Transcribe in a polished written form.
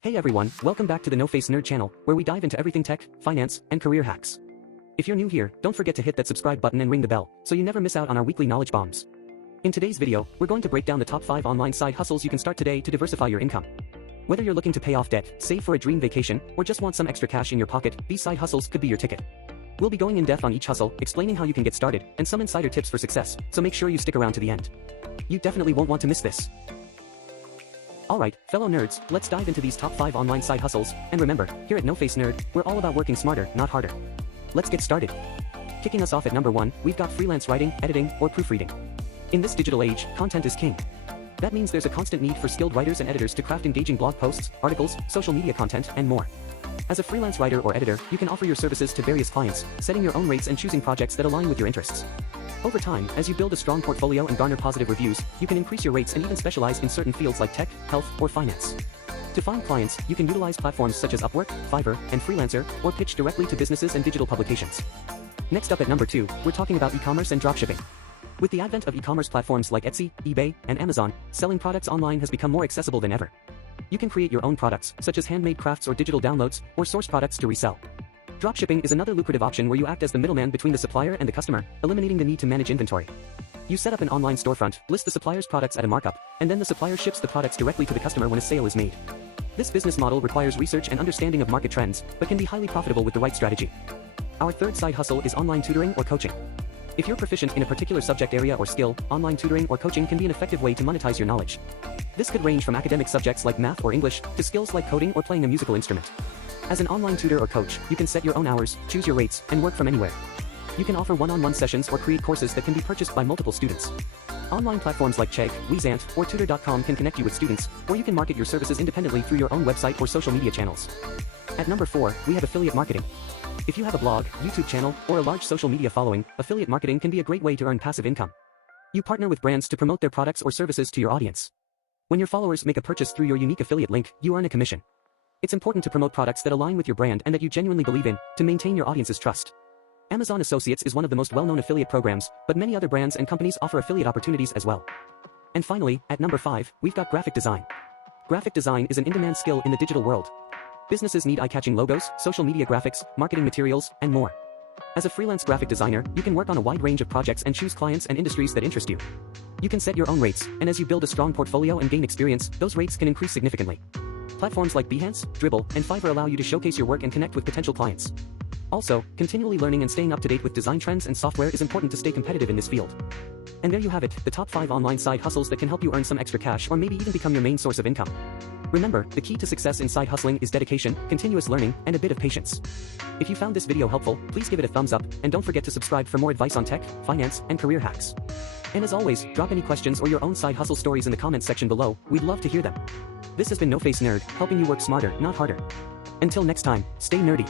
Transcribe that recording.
Hey everyone, welcome back to the No Face Nerd channel, where we dive into everything tech, finance, and career hacks. If you're new here, don't forget to hit that subscribe button and ring the bell, so you never miss out on our weekly knowledge bombs. In today's video, we're going to break down the top 5 online side hustles you can start today to diversify your income. Whether you're looking to pay off debt, save for a dream vacation, or just want some extra cash in your pocket, these side hustles could be your ticket. We'll be going in depth on each hustle, explaining how you can get started, and some insider tips for success, so make sure you stick around to the end. You definitely won't want to miss this. Alright, fellow nerds, let's dive into these top 5 online side hustles, and remember, here at No Face Nerd, we're all about working smarter, not harder. Let's get started. Kicking us off at number 1, we've got freelance writing, editing, or proofreading. In this digital age, content is king. That means there's a constant need for skilled writers and editors to craft engaging blog posts, articles, social media content, and more. As a freelance writer or editor, you can offer your services to various clients, setting your own rates and choosing projects that align with your interests. Over time, as you build a strong portfolio and garner positive reviews, you can increase your rates and even specialize in certain fields like tech, health, or finance. To find clients, you can utilize platforms such as Upwork, Fiverr, and Freelancer, or pitch directly to businesses and digital publications. Next up at number 2, we're talking about e-commerce and dropshipping. With the advent of e-commerce platforms like Etsy, eBay, and Amazon, selling products online has become more accessible than ever. You can create your own products, such as handmade crafts or digital downloads, or source products to resell. Dropshipping is another lucrative option where you act as the middleman between the supplier and the customer, eliminating the need to manage inventory. You set up an online storefront, list the supplier's products at a markup, and then the supplier ships the products directly to the customer when a sale is made. This business model requires research and understanding of market trends, but can be highly profitable with the right strategy. Our third side hustle is online tutoring or coaching. If you're proficient in a particular subject area or skill, online tutoring or coaching can be an effective way to monetize your knowledge. This could range from academic subjects like math or English, to skills like coding or playing a musical instrument. As an online tutor or coach, you can set your own hours, choose your rates, and work from anywhere. You can offer one-on-one sessions or create courses that can be purchased by multiple students. Online platforms like Chegg, Wezant, or Tutor.com can connect you with students, or you can market your services independently through your own website or social media channels. At number 4, we have affiliate marketing. If you have a blog, YouTube channel, or a large social media following, affiliate marketing can be a great way to earn passive income. You partner with brands to promote their products or services to your audience. When your followers make a purchase through your unique affiliate link, you earn a commission. It's important to promote products that align with your brand and that you genuinely believe in, to maintain your audience's trust. Amazon Associates is one of the most well-known affiliate programs, but many other brands and companies offer affiliate opportunities as well. And finally, at number 5, we've got graphic design. Graphic design is an in-demand skill in the digital world. Businesses need eye-catching logos, social media graphics, marketing materials, and more. As a freelance graphic designer, you can work on a wide range of projects and choose clients and industries that interest you. You can set your own rates, and as you build a strong portfolio and gain experience, those rates can increase significantly. Platforms like Behance, Dribbble, and Fiverr allow you to showcase your work and connect with potential clients. Also, continually learning and staying up to date with design trends and software is important to stay competitive in this field. And there you have it, the top 5 online side hustles that can help you earn some extra cash or maybe even become your main source of income. Remember, the key to success in side hustling is dedication, continuous learning, and a bit of patience. If you found this video helpful, please give it a thumbs up, and don't forget to subscribe for more advice on tech, finance, and career hacks. And as always, drop any questions or your own side hustle stories in the comments section below, we'd love to hear them. This has been No Face Nerd, helping you work smarter, not harder. Until next time, stay nerdy.